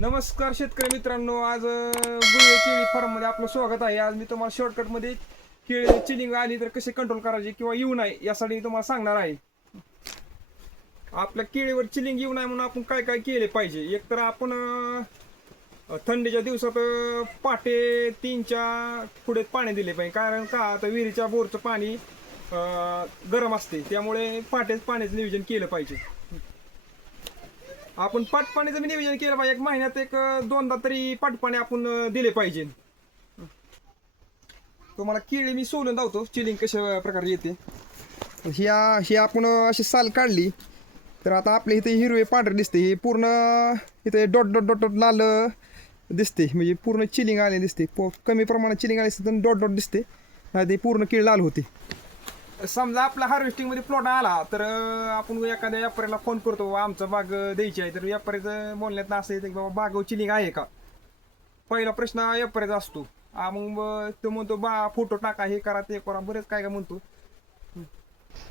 नमस्कार शेतकरी मित्रांनो आज गुळे केळी फार्ममध्ये आपलं स्वागत आहे. आज मी तुम्हाला शॉर्टकटमध्ये केळी चिलिंग आली तर कसे कंट्रोल करायचे किंवा येऊ नये यासाठी मी तुम्हाला सांगणार आहे. आपल्या केळीवर चिलिंग येऊ नये म्हणून आपण काय काय केले पाहिजे? एक तर आपण थंडीच्या दिवसात पाटे पहाटे तीनच्या पुढे पाणी दिले पाहिजे. कारण का? आता विहिरीच्या बोरचं पाणी गरम असते. त्यामुळे पहाटेच पाण्याचं नियोजन केलं पाहिजे. आपण पाटपाणीचं मी नियोजन केलं पाहिजे. एक महिन्यात एक दोनदा तरी पाटपाणी आपण दिले पाहिजे. तुम्हाला केळी मी सोलून धावतो चिलिंग कशा प्रकारे येते. ह्या ही आपण अशी साल काढली. तर आता आपल्या इथे हिरवे पांढरे दिसते. हे पूर्ण इथे डॉट डॉट डॉट डॉट लाल दिसते. म्हणजे पूर्ण चिलिंग आले दिसते. कमी प्रमाणात चिलिंग आले असते तर डॉट डॉट दिसते. नाही ते पूर्ण केळी लाल होते. समजा आपला हार्वेस्टिंगमध्ये प्लॉट आला तर आपण एखाद्या व्यापाऱ्याला फोन करतो आमचा बाग द्यायची आहे. तर व्यापाऱ्याचं बोलण्यात असं येतं की बाबा बागावर चिलिंग आहे का? पहिला प्रश्न व्यापाऱ्याचा असतो. मग तो म्हणतो बा फोटो टाका हे करा ते करा बरेच काय काय म्हणतो.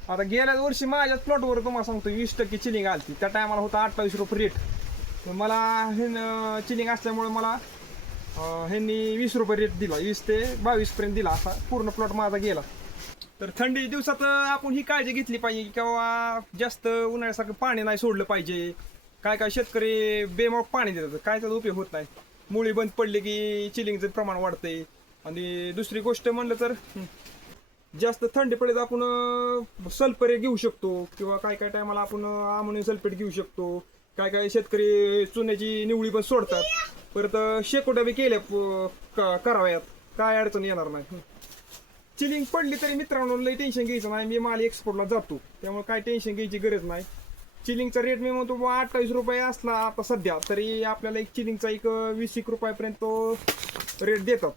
आता गेल्याच वर्षी माझ्याच प्लॉटवर तुम्हाला सांगतो वीस टक्के चिलिंग आलती. त्या टायमाला होता अठ्ठावीस रुपये रेट मला हे चिलिंग असल्यामुळे मला ह्यांनी वीस रुपये रेट दिला. वीस ते बावीस पर्यंत दिला असा पूर्ण प्लॉट माझा गेला. तर थंडी दिवसात आपण ही काळजी घेतली पाहिजे की किंवा जास्त उन्हाळ्यासारखं पाणी नाही सोडलं पाहिजे. काय काय शेतकरी बेमाप पाणी देतात काय त्याचा उपयोग होत नाही. मुळी बंद पडली की चिलिंगचं प्रमाण वाढतंय. आणि दुसरी गोष्ट म्हणलं तर जास्त थंडी पडेल आपण सल्फर घेऊ शकतो किंवा काय काय टायमाला आपण अमोनियम सल्फेट घेऊ शकतो. काय काय शेतकरी चुन्याची निवळी पण सोडतात. परत शेकोट्या बी केल्या कराव्यात. काय अडचण येणार नाही. चिलिंग पडली तरी मित्रांनो लई टेन्शन घ्यायचं नाही. मी माल एक्सपोर्टला जातो. त्यामुळे काय टेन्शन घ्यायची गरज नाही. चिलिंगचा रेट मी म्हणतो अठ्ठावीस रुपये असला आता सध्या तरी आपल्याला एक चिलिंगचा एक वीस एक रुपयापर्यंत तो रेट देतात.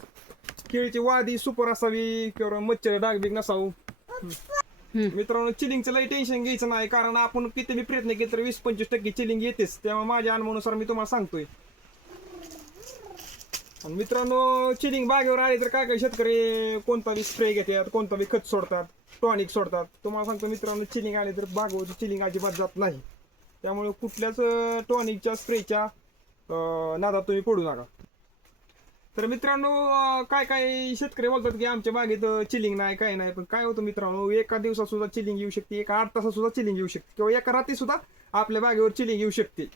केळीची वादी सुपर असावी किंवा मच्छर डागबिग नसावं. मित्रांनो चिलिंगचं लई टेन्शन घ्यायचं नाही कारण आपण किती बी प्रयत्न केले तर वीस पंचवीस टक्के चिलिंग येतेच. त्यामुळे माझ्या अनुभवानुसार मी तुम्हाला सांगतोय. आणि मित्रांनो चिलिंग बागेवर आले तर काय काय शेतकरी कोणता बी स्प्रे घेतात कोणता बी खत सोडतात टॉनिक सोडतात. तुम्हाला सांगतो मित्रांनो चिलिंग आले तर बागेवरची चिलिंग अजिबात जात नाही. त्यामुळे कुठल्याच टॉनिकच्या स्प्रेच्या नादात तुम्ही पडू नका. तर मित्रांनो काय काय शेतकरी बोलतात की आमच्या बागेत चिलिंग नाही काय नाही. पण काय होतं मित्रांनो एका दिवसात सुद्धा चिलिंग येऊ शकते एका आठ तासात सुद्धा चिलिंग येऊ शकते. किंवा एका रात्री सुद्धा आपल्या बागेवर चिलिंग येऊ शकते.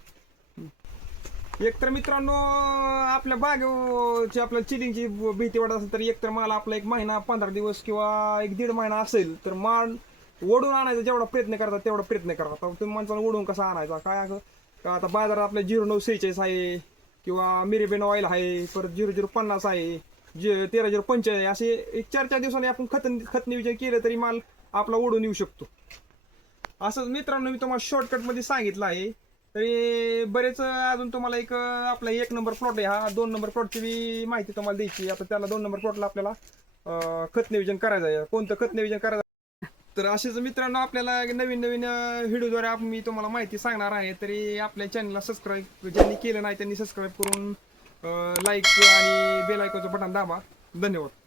एक तर मित्रांनो आपल्या बागेची आपल्याला चिलिंगची भीती वाटत असेल तर एक तर माल आपला एक महिना पंधरा दिवस किंवा एक दीड महिना असेल तर माल ओढून आणायचा जेवढा प्रयत्न करतात तेवढा प्रयत्न करतात आता तुम्ही माणसाला ओढून कसा आणायचा? काय का आता बाजारात आपल्या झिरो नऊ सेहेचाळीस आहे किंवा मिरेबेन ऑइल आहे परत झिरो झिरो पन्नास आहे जे तेरा झिरो पंचेचाळीस असे एक चार चार दिवसांनी आपण खत खतने विचार केलं तरी माल आपला ओढून येऊ शकतो. असंच मित्रांनो मी तुम्हाला शॉर्टकटमध्ये सांगितलं आहे. तरी बरेच अजून तुम्हाला एक आपला एक नंबर प्लॉट आहे. हा दोन नंबर प्लॉटची बी माहिती तुम्हाला द्यायची आता त्याला दोन नंबर प्लॉटला आपल्याला खत नियोजन करायचं आहे. कोणतं खत नियोजन करायचं तर असेच मित्रांनो आपल्याला नवीन नवीन व्हिडिओद्वारे मी तुम्हाला माहिती सांगणार आहे. तरी आपल्या चॅनलला सबस्क्राईब ज्यांनी केलं नाही त्यांनी सबस्क्राईब करून लाईक आणि बेल आयकॉनचं बटन दाबा. धन्यवाद.